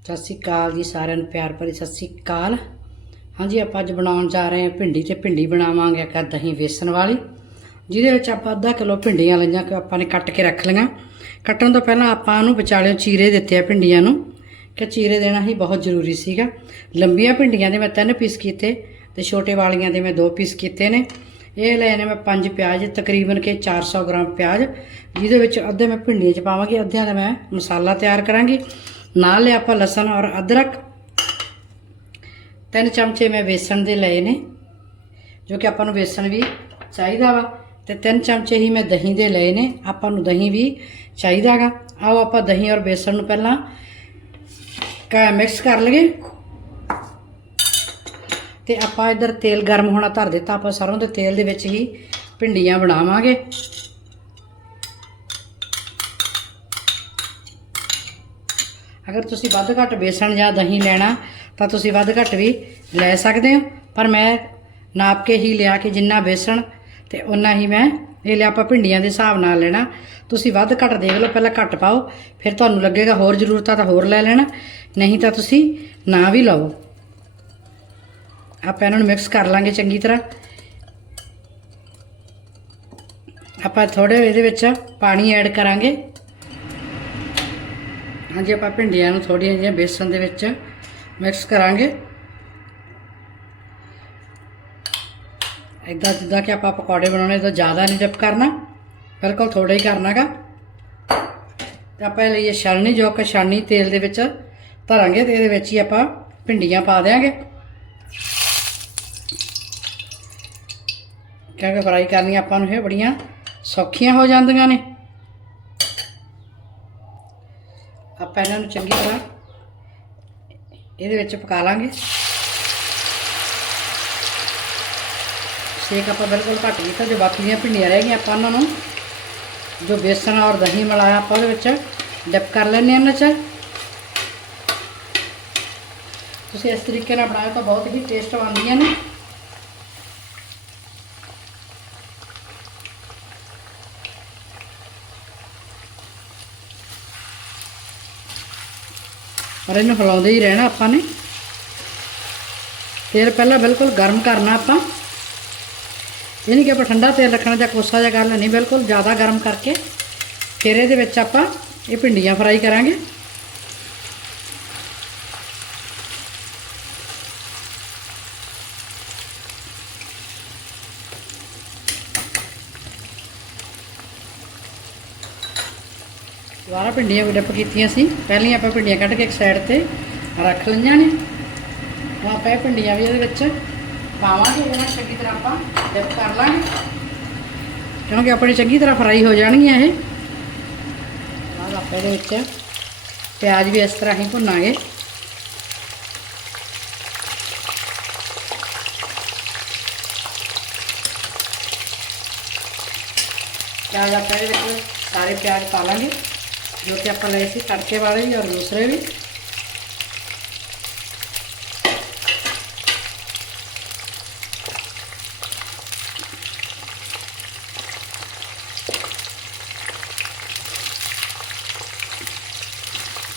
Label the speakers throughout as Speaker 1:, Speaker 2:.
Speaker 1: ਸਤਿ ਸ਼੍ਰੀ ਅਕਾਲ ਜੀ ਸਾਰਿਆਂ ਨੂੰ, ਪਿਆਰ ਭਰੀ ਸਤਿ ਸ਼੍ਰੀ ਅਕਾਲ। ਹਾਂਜੀ, ਆਪਾਂ ਅੱਜ ਬਣਾਉਣ ਜਾ ਰਹੇ ਹਾਂ ਭਿੰਡੀ ਤੇ ਭਿੰਡੀ ਬਣਾਵਾਂਗੇ ਇੱਕ ਦਹੀਂ ਵੇਸਣ ਵਾਲੀ, ਜਿਹਦੇ ਵਿੱਚ ਆਪਾਂ ਅੱਧਾ ਕਿਲੋ ਭਿੰਡੀਆਂ ਲਈਆਂ ਕਿ ਆਪਾਂ ਨੇ ਕੱਟ ਕੇ ਰੱਖ ਲਈਆਂ। ਕੱਟਣ ਤੋਂ ਪਹਿਲਾਂ ਆਪਾਂ ਉਹਨੂੰ ਵਿਚਾਲਿਓ ਚੀਰੇ ਦਿੱਤੇ ਆ ਭਿੰਡੀਆਂ ਨੂੰ, ਕਿ ਚੀਰੇ ਦੇਣਾ ਹੀ ਬਹੁਤ ਜ਼ਰੂਰੀ ਸੀਗਾ। ਲੰਬੀਆਂ ਭਿੰਡੀਆਂ ਦੇ ਮੈਂ ਤਿੰਨ ਪੀਸ ਕੀਤੇ ਤੇ ਛੋਟੇ ਵਾਲੀਆਂ ਦੇ ਮੈਂ ਦੋ ਪੀਸ ਕੀਤੇ ਨੇ। ਇਹ ਲਏ ਨੇ ਮੈਂ ਪੰਜ ਪਿਆਜ਼, ਤਕਰੀਬਨ ਕਿ 400 ਗ੍ਰਾਮ ਪਿਆਜ਼, ਜਿਹਦੇ ਵਿੱਚ ਅੱਧੇ ਮੈਂ ਭਿੰਡੀਆਂ ਚ ਪਾਵਾਂਗੀ, ਅੱਧਿਆਂ ਦਾ ਮੈਂ ਮਸਾਲਾ ਤਿਆਰ ਕਰਾਂਗੀ। ਨਾਲ ਲਿਆ ਆਪਾਂ ਲਸਣ ਔਰ ਅਦਰਕ। ਤਿੰਨ ਚਮਚੇ ਮੈਂ ਵੇਸਣ ਦੇ ਲਏ ਨੇ, ਜੋ ਕਿ ਆਪਾਂ ਨੂੰ ਵੇਸਣ ਵੀ ਚਾਹੀਦਾ ਵਾ। ਤੇ ਤਿੰਨ ਚਮਚੇ ਹੀ ਮੈਂ ਦਹੀਂ ਦੇ ਲਏ ਨੇ, ਆਪਾਂ ਨੂੰ ਦਹੀਂ ਵੀ ਚਾਹੀਦਾਗਾ। ਆਓ ਆਪਾਂ ਦਹੀਂ ਔਰ ਵੇਸਣ ਨੂੰ ਪਹਿਲਾਂ ਕ ਮਿਕਸ ਕਰ ਲਈਏ। ਤੇ ਆਪਾਂ ਇੱਧਰ ਤੇਲ ਗਰਮ ਹੋਣਾ ਧਰ ਦਿੱਤਾ, ਆਪਾਂ ਸਰੋਂ ਦੇ ਤੇਲ ਦੇ ਵਿੱਚ ਹੀ ਭਿੰਡੀਆਂ ਬਣਾਵਾਂਗੇ। ਅਗਰ ਤੁਸੀਂ ਵੱਧ ਘੱਟ ਬੇਸਣ ਜਾਂ ਦਹੀਂ ਲੈਣਾ, ਤਾਂ ਤੁਸੀਂ ਵੱਧ ਘੱਟ ਵੀ ਲੈ ਸਕਦੇ ਹੋ। ਪਰ ਮੈਂ ਨਾਪ ਕੇ ਹੀ ਲਿਆ ਕਿ ਜਿੰਨਾ ਬੇਸਣ ਤੇ ਉਨਾ ਹੀ ਮੈਂ, ਇਹ ਲਿਆ ਆਪਾਂ ਭਿੰਡੀਆਂ ਦੇ ਹਿਸਾਬ ਨਾਲ ਲੈਣਾ। ਤੁਸੀਂ ਵੱਧ ਘੱਟ ਦੇਖ ਲਓ, ਪਹਿਲਾਂ ਘੱਟ ਪਾਓ, ਫਿਰ ਤੁਹਾਨੂੰ ਲੱਗੇਗਾ ਹੋਰ ਜ਼ਰੂਰਤ ਆ ਤਾਂ ਹੋਰ ਲੈ ਲੈਣਾ, ਨਹੀਂ ਤਾਂ ਤੁਸੀਂ ਨਾ ਵੀ ਲਓ। ਆਪਾਂ ਇਹਨਾਂ ਨੂੰ ਮਿਕਸ ਕਰ ਲਾਂਗੇ ਚੰਗੀ ਤਰ੍ਹਾਂ। ਆਪਾਂ ਥੋੜੇ ਇਹਦੇ ਵਿੱਚ ਪਾਣੀ ਐਡ ਕਰਾਂਗੇ। ਹਾਂਜੀ, ਆਪਾਂ ਭਿੰਡੀਆਂ ਨੂੰ ਥੋੜੀਆਂ ਜਿਹੀਆਂ ਬੇਸਨ ਦੇ ਵਿੱਚ ਮਿਕਸ ਕਰਾਂਗੇ। ਇਦਾਂ ਜਿੱਦਾਂ ਕਿ ਆਪਾਂ ਪਕੌੜੇ ਬਣਾਉਣੇ, ਤਾਂ ਜ਼ਿਆਦਾ ਨਹੀਂ ਡਿਪ ਕਰਨਾ, ਬਿਲਕੁਲ ਥੋੜਾ ਹੀ ਕਰਨਾਗਾ ਤੇ ਆਪਾਂ ਇਹ ਲਈਏ ਛਾਣਨੀ ਜੋ ਕਿ ਛਾਣਨੀ ਤੇਲ ਦੇ ਵਿੱਚ ਧਰਾਂਗੇ ਤੇ ਇਹਦੇ ਵਿੱਚ ਹੀ ਆਪਾਂ ਭਿੰਡੀਆਂ ਪਾ ਦੇਾਂਗੇ ਕਿਉਂਕਿ ਫਰਾਈ ਕਰਨੀਆਂ ਆਪਾਂ ਨੂੰ ਇਹ ਬੜੀਆਂ ਸੌਖੀਆਂ ਹੋ ਜਾਂਦੀਆਂ ਨੇ। ਆਪਾਂ ਇਹਨਾਂ ਨੂੰ ਚੰਗੀ ਤਰ੍ਹਾਂ ਇਹਦੇ ਵਿੱਚ ਪਕਾ ਲਾਂਗੇ। ਸੇਕ ਆਪਾਂ ਬਿਲਕੁਲ ਘੱਟ ਕੀਤਾ, ਜੋ ਬਾਕੀ ਦੀਆਂ ਭਿੰਡੀਆਂ ਰਹਿ ਗਈਆਂ ਆਪਾਂ ਉਹਨਾਂ ਨੂੰ, ਜੋ ਬੇਸਣ ਔਰ ਦਹੀਂ ਮਿਲਾਇਆ ਆਪਾਂ ਉਹਦੇ ਵਿੱਚ, ਡਿਪ ਕਰ ਲੈਂਦੇ ਹਾਂ ਇਹਨਾਂ 'ਚ। ਤੁਸੀਂ ਇਸ ਤਰੀਕੇ ਨਾਲ ਬਣਾਓ ਤਾਂ ਬਹੁਤ ਹੀ ਟੇਸਟ ਆਉਂਦੀਆਂ ਨੇ। ਪਰ ਇਹਨੂੰ ਹਿਲਾਉਂਦੇ ਹੀ ਰਹਿਣਾ ਆਪਾਂ ਨੇ। ਤੇਲ ਪਹਿਲਾਂ ਬਿਲਕੁਲ ਗਰਮ ਕਰਨਾ ਆਪਾਂ। ਇਹ ਨਹੀਂ ਕਿ ਆਪਾਂ ਠੰਡਾ ਤੇਲ ਰੱਖਣਾ ਜਾਂ ਕੋਸਾ ਜਿਹਾ ਕਰ ਨਹੀਂ, ਬਿਲਕੁਲ ਜ਼ਿਆਦਾ ਗਰਮ ਕਰਕੇ ਫਿਰ ਇਹਦੇ ਵਿੱਚ ਆਪਾਂ ਇਹ ਭਿੰਡੀਆਂ ਫਰਾਈ ਕਰਾਂਗੇ। ਦੁਬਾਰਾ ਭਿੰਡੀਆਂ ਵੀ ਡਿਪ ਕੀਤੀਆਂ ਸੀ। ਪਹਿਲੀਆਂ ਆਪਾਂ ਭਿੰਡੀਆਂ ਕੱਢ ਕੇ ਇੱਕ ਸਾਈਡ ਤੇ ਰੱਖ ਲਈਆਂ ਨੇ। ਹੁਣ ਆਪਾਂ ਇਹ ਭਿੰਡੀਆਂ ਵੀ ਇਹਦੇ ਵਿੱਚ ਪਾਵਾਂਗੇ। ਇਹਨਾਂ ਚੰਗੀ ਤਰ੍ਹਾਂ ਆਪਾਂ ਡਿਪ ਕਰ ਲਾਂਗੇ। ਕਿਉਂਕਿ ਆਪਣੀ ਚੰਗੀ ਤਰ੍ਹਾਂ ਫਰਾਈ ਹੋ ਜਾਣਗੀਆਂ ਇਹ। ਬਾਅਦ ਆਪਾਂ ਇਹਦੇ ਵਿੱਚ ਪਿਆਜ਼ ਵੀ ਇਸ ਤਰ੍ਹਾਂ ਹੀ ਭੁੰਨਾਂਗੇ। ਪਿਆਜ਼ ਆਪਾਂ ਇਹਦੇ ਵਿੱਚ ਸਾਰੇ ਪਿਆਜ਼ ਪਾ ਲਾਂਗੇ। ਜੋ ਕਿ ਆਪਾਂ ਲਏ ਸੀ ਤੜਕੇ ਵਾਲੇ ਵੀ ਔਰ ਦੂਸਰੇ ਵੀ।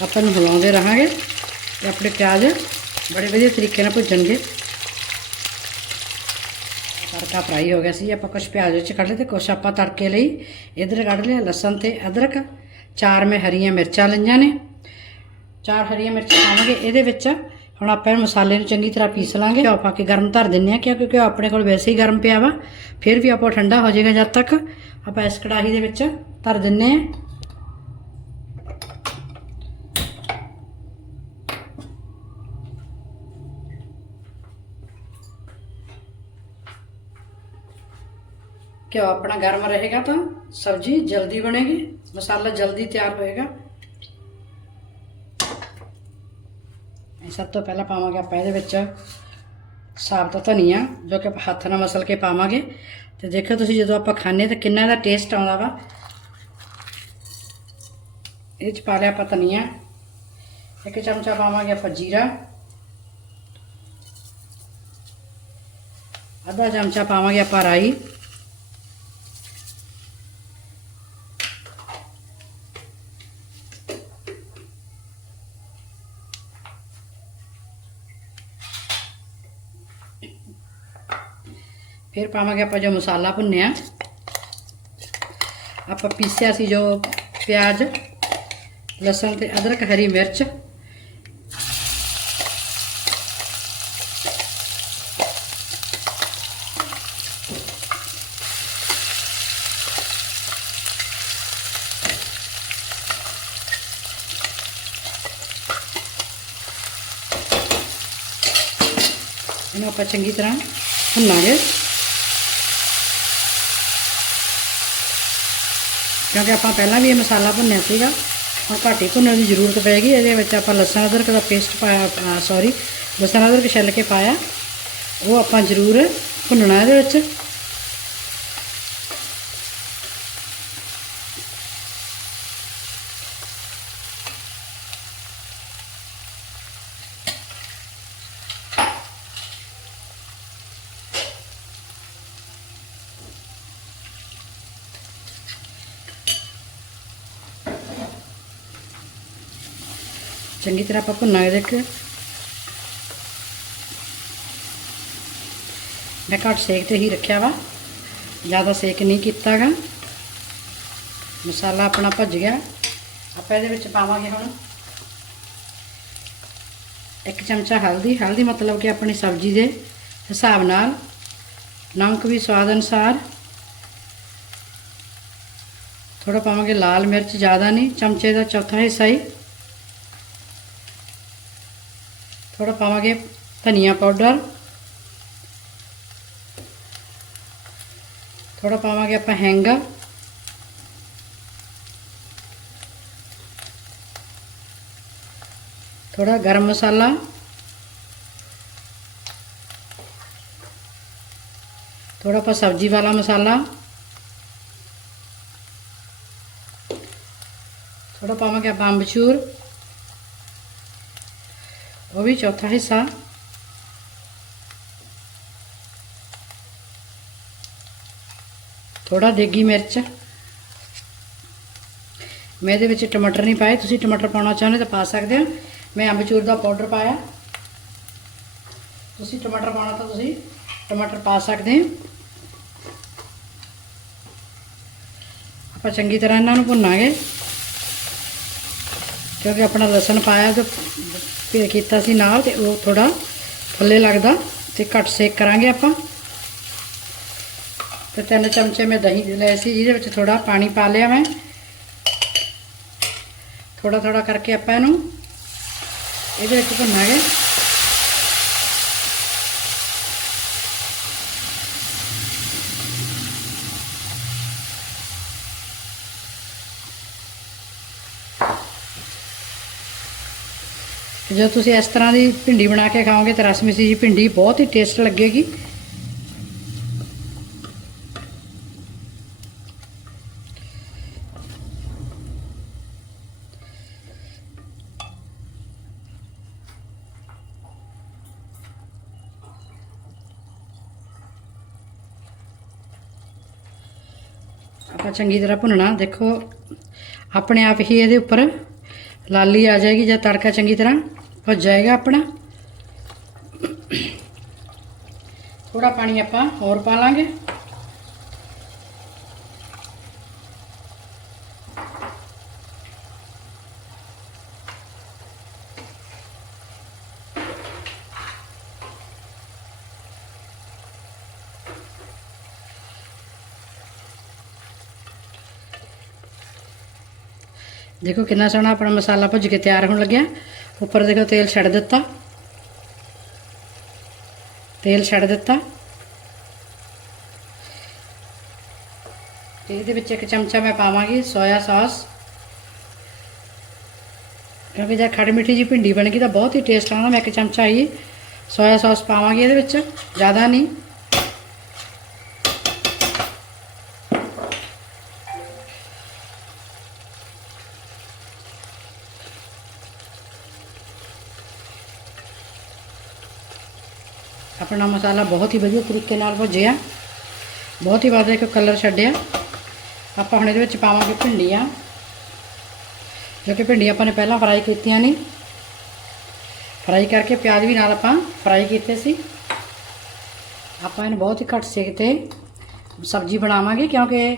Speaker 1: ਆਪਾਂ ਨੂੰ ਹਿਲਾਉਂਦੇ ਰਹਾਂਗੇ ਤੇ ਆਪਣੇ ਪਿਆਜ਼ ਬੜੇ ਵਧੀਆ ਤਰੀਕੇ ਨਾਲ ਭੁੱਜਣਗੇ। ਤੜਕਾ ਫਰਾਈ ਹੋ ਗਿਆ ਸੀ, ਆਪਾਂ ਕੁਝ ਪਿਆਜ਼ ਵਿੱਚ ਕੱਢ ਲਏ ਤੇ ਕੁਝ ਆਪਾਂ ਤੜਕੇ ਲਈ ਇਧਰ ਕੱਢ ਲਿਆ, ਲਸਣ ਤੇ ਅਦਰਕ ਚਾਰ ਮੈਂ ਹਰੀਆਂ ਮਿਰਚਾਂ ਲਈਆਂ ਨੇ। ਚਾਰ ਹਰੀਆਂ ਮਿਰਚਾਂ ਪਾਵਾਂਗੇ, ਇਹਦੇ ਵਿੱਚ ਹੁਣ ਆਪਾਂ ਇਹ ਮਸਾਲੇ ਨੂੰ ਚੰਗੀ ਤਰ੍ਹਾਂ ਪੀਸ ਲਾਂਗੇ। ਘਿਓ ਪਾ ਕੇ ਗਰਮ ਧਰ ਦਿੰਨੇ ਆ ਕਿਉਂਕਿ ਉਹ ਆਪਣੇ ਕੋਲ ਵੈਸੇ ਹੀ ਗਰਮ ਪਿਆ ਵਾ। ਫਿਰ ਵੀ ਆਪਾਂ ਠੰਡਾ ਹੋ ਜਾਏਗਾ ਜਦ ਤੱਕ। ਆਪਾਂ ਇਸ ਕੜਾਹੀ ਦੇ ਵਿੱਚ ਧਰ ਦਿੰਨੇ ਆ ਘਿਓ ਆਪਣਾ ਗਰਮ ਰਹੇਗਾ ਤਾਂ ਸਬਜ਼ੀ ਜਲਦੀ ਬਣੇਗੀ, ਮਸਾਲਾ ਜਲਦੀ ਤਿਆਰ ਹੋਏਗਾ। ਸਭ ਤੋਂ ਪਹਿਲਾਂ ਪਾਵਾਂਗੇ ਆਪਾਂ ਇਹਦੇ ਵਿੱਚ ਸਾਬਤ ਧਨੀਆ, ਜੋ ਕਿ ਆਪਾਂ ਹੱਥ ਨਾਲ ਮਸਲ ਕੇ ਪਾਵਾਂਗੇ। ਤੇ ਦੇਖੋ ਤੁਸੀਂ ਜਦੋਂ ਆਪਾਂ ਖਾਣੇ ਤਾਂ ਕਿੰਨਾ ਦਾ ਟੇਸਟ ਆਉਂਦਾ ਵਾ। ਇਹ ਚ ਪਾ ਲਿਆ ਆਪਾਂ ਧਨੀਆ। ਇੱਕ ਚਮਚਾ ਪਾਵਾਂਗੇ ਆਪਾਂ ਜੀਰਾ। ਅੱਧਾ ਚਮਚਾ ਪਾਵਾਂਗੇ ਆਪਾਂ ਰਾਈ। ਫਿਰ ਪਾਵਾਂਗੇ ਆਪਾਂ ਜੋ ਮਸਾਲਾ ਭੁੰਨਿਆ। ਆਪਾਂ ਪੀਸਿਆ ਸੀ ਜੋ ਪਿਆਜ਼, ਲਸਣ ਤੇ ਅਦਰਕ, ਹਰੀ ਮਿਰਚ। ਇਹਨੂੰ ਆਪਾਂ ਚੰਗੀ ਤਰ੍ਹਾਂ ਭੁੰਨਾਂਗੇ। ਕਿਉਂਕਿ ਆਪਾਂ ਪਹਿਲਾਂ ਵੀ ਇਹ ਮਸਾਲਾ ਭੁੰਨਿਆ ਸੀਗਾ, ਹੁਣ ਘੱਟ ਹੀ ਭੁੰਨਣ ਦੀ ਜ਼ਰੂਰਤ ਪਏਗੀ ਇਹਦੇ ਵਿੱਚ ਆਪਾਂ ਲਸਣ ਅਦਰਕ ਦਾ ਪੇਸਟ ਪਾਇਆ ਸੌਰੀ ਲਸਣ ਅਦਰਕ ਛਿੱਲ ਕੇ ਪਾਇਆ, ਉਹ ਆਪਾਂ ਜ਼ਰੂਰ ਭੁੰਨਣਾ ਇਹਦੇ ਵਿੱਚ। ਚੰਗੀ ਤਰ੍ਹਾਂ ਆਪਾਂ ਭੁੰਨਾਂਗੇ ਦੇਖ ਮੈਂ ਘੱਟ ਸੇਕ ਤੇ ਹੀ ਰੱਖਿਆ ਵਾ। ਜ਼ਿਆਦਾ ਸੇਕ ਨਹੀਂ ਕੀਤਾਗਾ। ਮਸਾਲਾ ਆਪਣਾ ਭੱਜ ਗਿਆ। ਆਪਾਂ ਇਹਦੇ ਵਿੱਚ ਪਾਵਾਂਗੇ ਹੁਣ ਇੱਕ ਚਮਚਾ ਹਲਦੀ। ਹਲਦੀ ਮਤਲਬ ਕਿ ਆਪਣੀ ਸਬਜ਼ੀ ਦੇ ਹਿਸਾਬ ਨਾਲ ਨਮਕ ਵੀ ਸਵਾਦ ਅਨੁਸਾਰ। ਥੋੜਾ ਪਾਵਾਂਗੇ ਲਾਲ ਮਿਰਚ, ਜ਼ਿਆਦਾ ਨਹੀਂ। ਚਮਚੇ ਦਾ ਚੌਥਾ ਹਿੱਸਾ ਹੀ ਥੋੜਾ ਪਾਵਾਂਗੇ ਧਨੀਆ ਪਾਊਡਰ ਥੋੜਾ ਪਾਵਾਂਗੇ ਆਪਾਂ ਹੈਂਗ ਥੋੜਾ ਗਰਮ ਮਸਾਲਾ ਥੋੜਾ ਆਪਾਂ ਸਬਜ਼ੀ ਵਾਲਾ ਮਸਾਲਾ ਥੋੜਾ ਪਾਵਾਂਗੇ ਆਪਾਂ ਅੰਬਚੂਰ ਉਹ ਵੀ ਚੌਥਾ ਹਿੱਸਾ। ਥੋੜਾ ਦੇਗੀ ਮਿਰਚ। ਮੈਂ ਇਹਦੇ ਵਿੱਚ ਟਮਾਟਰ ਨਹੀਂ ਪਾਏ, ਤੁਸੀਂ ਟਮਾਟਰ ਪਾਉਣਾ ਚਾਹੁੰਦੇ ਤਾਂ ਪਾ ਸਕਦੇ ਹੋ। ਮੈਂ ਅੰਬਚੂਰ ਦਾ ਪਾਊਡਰ ਪਾਇਆ। ਤੁਸੀਂ ਟਮਾਟਰ ਪਾਉਣਾ ਤਾਂ ਤੁਸੀਂ ਟਮਾਟਰ ਪਾ ਸਕਦੇ ਹੋ। ਆਪਾਂ ਚੰਗੀ ਤਰ੍ਹਾਂ ਇਹਨਾਂ ਨੂੰ ਭੁੰਨਾਂਗੇ। ਕਿਉਂਕਿ ਆਪਣਾ ਲਸਣ ਪਾਇਆ ਤੇ ਭੇ ਕੀਤਾ ਸੀ ਨਾਲ ਤੇ ਉਹ ਥੋੜਾ ਥੱਲੇ ਲੱਗਦਾ ਤੇ ਘੱਟ ਸੇਕ ਕਰਾਂਗੇ ਆਪਾਂ। ਤੇ ਤਿੰਨ ਚਮਚੇ ਮੈਂ ਦਹੀਂ ਲਏ ਸੀ ਜਿਹਦੇ ਵਿੱਚ ਥੋੜਾ ਪਾਣੀ ਪਾ ਲਿਆ ਮੈਂ। ਥੋੜਾ ਥੋੜਾ ਕਰਕੇ ਆਪਾਂ ਇਹਨੂੰ ਇਹਦੇ ਵਿੱਚ ਭੁੰਨਾਂਗੇ। ਜਦੋਂ ਤੁਸੀਂ ਇਸ ਤਰ੍ਹਾਂ ਦੀ ਭਿੰਡੀ ਬਣਾ ਕੇ ਖਾਓਗੇ ਤਾਂ ਰਸਮਿਸੀ ਜੀ ਭਿੰਡੀ ਬਹੁਤ ਹੀ ਟੇਸਟ ਲੱਗੇਗੀ। ਆਪਾਂ ਚੰਗੀ ਤਰ੍ਹਾਂ ਭੁੰਨਣਾ, ਦੇਖੋ, ਆਪਣੇ ਆਪ ਹੀ ਇਹਦੇ ਉੱਪਰ ਲਾਲੀ ਆ ਜਾਏਗੀ ਜਾਂ ਤੜਕਾ ਚੰਗੀ ਤਰ੍ਹਾਂ। ਭੁੱਜ ਜਾਏਗਾ ਆਪਣਾ ਥੋੜਾ ਪਾਣੀ ਆਪਾਂ ਹੋਰ ਪਾ ਲਾਂਗੇ ਦੇਖੋ ਕਿੰਨਾ ਸੋਹਣਾ ਆਪਣਾ ਮਸਾਲਾ ਭੁੱਜ ਕੇ ਤਿਆਰ ਹੋਣ ਲੱਗਿਆ ਉੱਪਰ ਦੇਖੋ ਤੇਲ ਛੱਡ ਦਿੱਤਾ। ਤੇਲ ਛੱਡ ਦਿੱਤਾ। ਇਹਦੇ ਵਿੱਚ ਇੱਕ ਚਮਚਾ ਮੈਂ ਪਾਵਾਂਗੀ ਸੋਇਆ ਸਾਸ ਕਿਉਂਕਿ ਜੇ ਖੜੀ ਮਿੱਠੀ ਜੀ ਭਿੰਡੀ ਬਣ ਗਈ ਤਾਂ ਬਹੁਤ ਹੀ ਟੇਸਟ ਆਉਂਦਾ ਮੈਂ ਇੱਕ ਚਮਚਾ ਹੀ ਸੋਇਆ ਸਾਸ ਪਾਵਾਂਗੀ ਇਹਦੇ ਵਿੱਚ, ਜ਼ਿਆਦਾ ਨਹੀਂ। ਆਪਣਾ ਮਸਾਲਾ ਬਹੁਤ ਹੀ ਵਧੀਆ ਤਰੀਕੇ ਨਾਲ ਭੁੱਜਿਆ ਬਹੁਤ ਹੀ ਵਧੀਆ ਇੱਕ ਕਲਰ ਛੱਡਿਆ। ਆਪਾਂ ਹੁਣ ਇਹਦੇ ਵਿੱਚ ਪਾਵਾਂਗੇ ਭਿੰਡੀਆਂ। ਜੋ ਕਿ ਭਿੰਡੀਆਂ ਆਪਾਂ ਨੇ ਪਹਿਲਾਂ ਫਰਾਈ ਕੀਤੀਆਂ ਨੇ। ਫਰਾਈ ਕਰਕੇ ਪਿਆਜ਼ ਵੀ ਨਾਲ ਆਪਾਂ ਫਰਾਈ ਕੀਤੇ ਸੀ। ਆਪਾਂ ਇਹਨੂੰ ਬਹੁਤ ਹੀ ਘੱਟ ਸੇਕ ਤੇ ਸਬਜ਼ੀ ਬਣਾਵਾਂਗੇ ਕਿਉਂਕਿ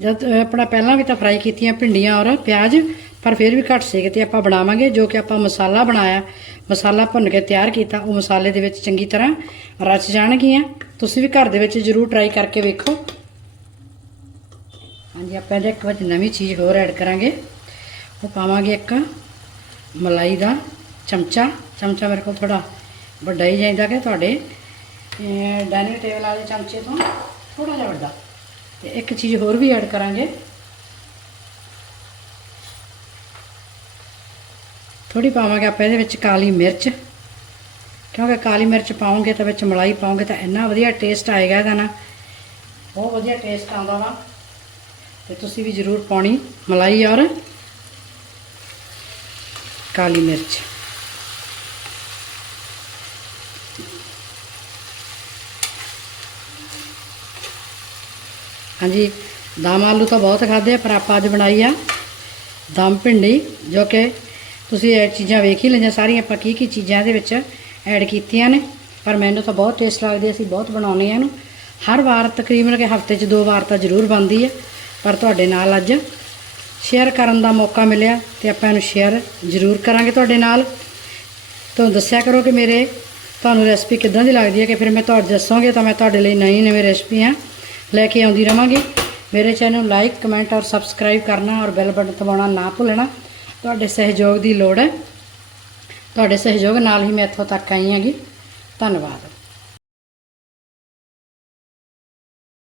Speaker 1: ਜਦ ਆਪਣਾ ਪਹਿਲਾਂ ਵੀ ਤਾਂ ਫਰਾਈ ਕੀਤੀਆਂ ਭਿੰਡੀਆਂ ਔਰ ਪਿਆਜ਼, ਪਰ ਫਿਰ ਵੀ ਘੱਟ ਸੇਕ ਤੇ ਆਪਾਂ ਬਣਾਵਾਂਗੇ ਜੋ ਕਿ ਆਪਾਂ ਮਸਾਲਾ ਬਣਾਇਆ। ਮਸਾਲਾ ਭੁੰਨ ਕੇ ਤਿਆਰ ਕੀਤਾ, ਉਹ ਮਸਾਲੇ ਦੇ ਵਿੱਚ ਚੰਗੀ ਤਰ੍ਹਾਂ ਰਚ ਜਾਣਗੀਆਂ। ਤੁਸੀਂ ਵੀ ਘਰ ਦੇ ਵਿੱਚ ਜ਼ਰੂਰ ਟਰਾਈ ਕਰਕੇ ਵੇਖੋ। ਹਾਂਜੀ, ਆਪਾਂ ਇਹਦੇ ਇੱਕ ਵਾਰ ਨਵੀਂ ਚੀਜ਼ ਹੋਰ ਐਡ ਕਰਾਂਗੇ। ਉਹ ਪਾਵਾਂਗੇ ਇੱਕ ਮਲਾਈ ਦਾ ਚਮਚਾ। ਚਮਚਾ ਮੇਰੇ ਕੋਲ ਥੋੜਾ ਵੱਡਾ ਹੀ ਜਾਂਦਾ ਕਿ ਤੁਹਾਡੇ ਡਾਈਨਿੰਗ ਟੇਬਲ ਵਾਲੇ ਚਮਚੇ ਤੋਂ ਥੋੜਾ ਜਿਹਾ ਵੱਡਾ। ਤੇ ਇੱਕ ਚੀਜ਼ ਹੋਰ ਵੀ ਐਡ ਕਰਾਂਗੇ। ਥੋੜੀ ਪਾਵਾਂਗੇ ਆਪਾਂ ਇਹਦੇ ਵਿੱਚ ਕਾਲੀ ਮਿਰਚ। ਕਿਉਂਕਿ ਕਾਲੀ ਮਿਰਚ ਪਾਉਂਗੇ ਤਾਂ ਵਿੱਚ ਮਲਾਈ ਪਾਉਂਗੇ ਤਾਂ ਇੰਨਾ ਵਧੀਆ ਟੇਸਟ ਆਏਗਾ ਇਹਦਾ ਨਾ। ਬਹੁਤ ਵਧੀਆ ਟੇਸਟ ਆਉਂਦਾ ਵਾ। ਤੇ ਤੁਸੀਂ ਵੀ ਜ਼ਰੂਰ ਪਾਉਣੀ ਮਲਾਈ ਔਰ ਕਾਲੀ ਮਿਰਚ। ਹਾਂਜੀ, ਦਮ ਆਲੂ ਤਾਂ ਬਹੁਤ ਖਾਦੇ ਪਰ ਆਪਾਂ ਅੱਜ ਬਣਾਈ ਆ ਦਮ ਭਿੰਡੀ, ਜੋ ਕਿ ਤੁਸੀਂ ਇਹ ਚੀਜ਼ਾਂ ਵੇਖ ਹੀ ਲਈਆਂ, ਸਾਰੀਆਂ ਆਪਾਂ ਕੀ ਕੀ ਚੀਜ਼ਾਂ ਇਹਦੇ ਵਿੱਚ ਐਡ ਕੀਤੀਆਂ ਨੇ। ਪਰ ਮੈਨੂੰ ਤਾਂ ਬਹੁਤ ਟੇਸਟ ਲੱਗਦੀ ਅਸੀਂ ਬਹੁਤ ਬਣਾਉਂਦੇ ਆ ਇਹਨੂੰ। ਹਰ ਵਾਰ ਤਕਰੀਬਨ ਕਿ ਹਫ਼ਤੇ 'ਚ ਦੋ ਵਾਰ ਤਾਂ ਜ਼ਰੂਰ ਬਣਦੀ ਹੈ, ਪਰ ਤੁਹਾਡੇ ਨਾਲ ਅੱਜ ਸ਼ੇਅਰ ਕਰਨ ਦਾ ਮੌਕਾ ਮਿਲਿਆ ਤੇ ਆਪਾਂ ਇਹਨੂੰ ਸ਼ੇਅਰ ਜ਼ਰੂਰ ਕਰਾਂਗੇ ਤੁਹਾਡੇ ਨਾਲ। ਤੁਹਾਨੂੰ ਦੱਸਿਆ ਕਰੋ ਕਿ ਮੇਰੇ, ਤੁਹਾਨੂੰ ਰੈਸਪੀ ਕਿੱਦਾਂ ਦੀ ਲੱਗਦੀ ਹੈ ਕਿ ਫਿਰ ਮੈਂ ਤੁਹਾਨੂੰ ਦੱਸਾਂਗੇ ਤਾਂ ਮੈਂ ਤੁਹਾਡੇ ਲਈ ਨਵੀਂ ਨਵੀਂ ਰੈਸਪੀਆਂ ਲੈ ਕੇ ਆਉਂਦੀ ਰਵਾਂਗੀ। ਮੇਰੇ ਚੈਨਲ ਨੂੰ ਲਾਈਕ ਕਮੈਂਟ ਔਰ ਸਬਸਕ੍ਰਾਈਬ ਕਰਨਾ ਔਰ ਬੈਲ ਬਟਨ ਦਬਾਉਣਾ ਨਾ ਭੁੱਲਣਾ। ਤੁਹਾਡੇ ਸਹਿਯੋਗ ਦੀ ਲੋੜ ਹੈ। ਤੁਹਾਡੇ ਸਹਿਯੋਗ ਨਾਲ ਹੀ ਮੈਂ ਇੱਥੋਂ ਤੱਕ ਆਈ ਹਾਂਗੀ। ਧੰਨਵਾਦ।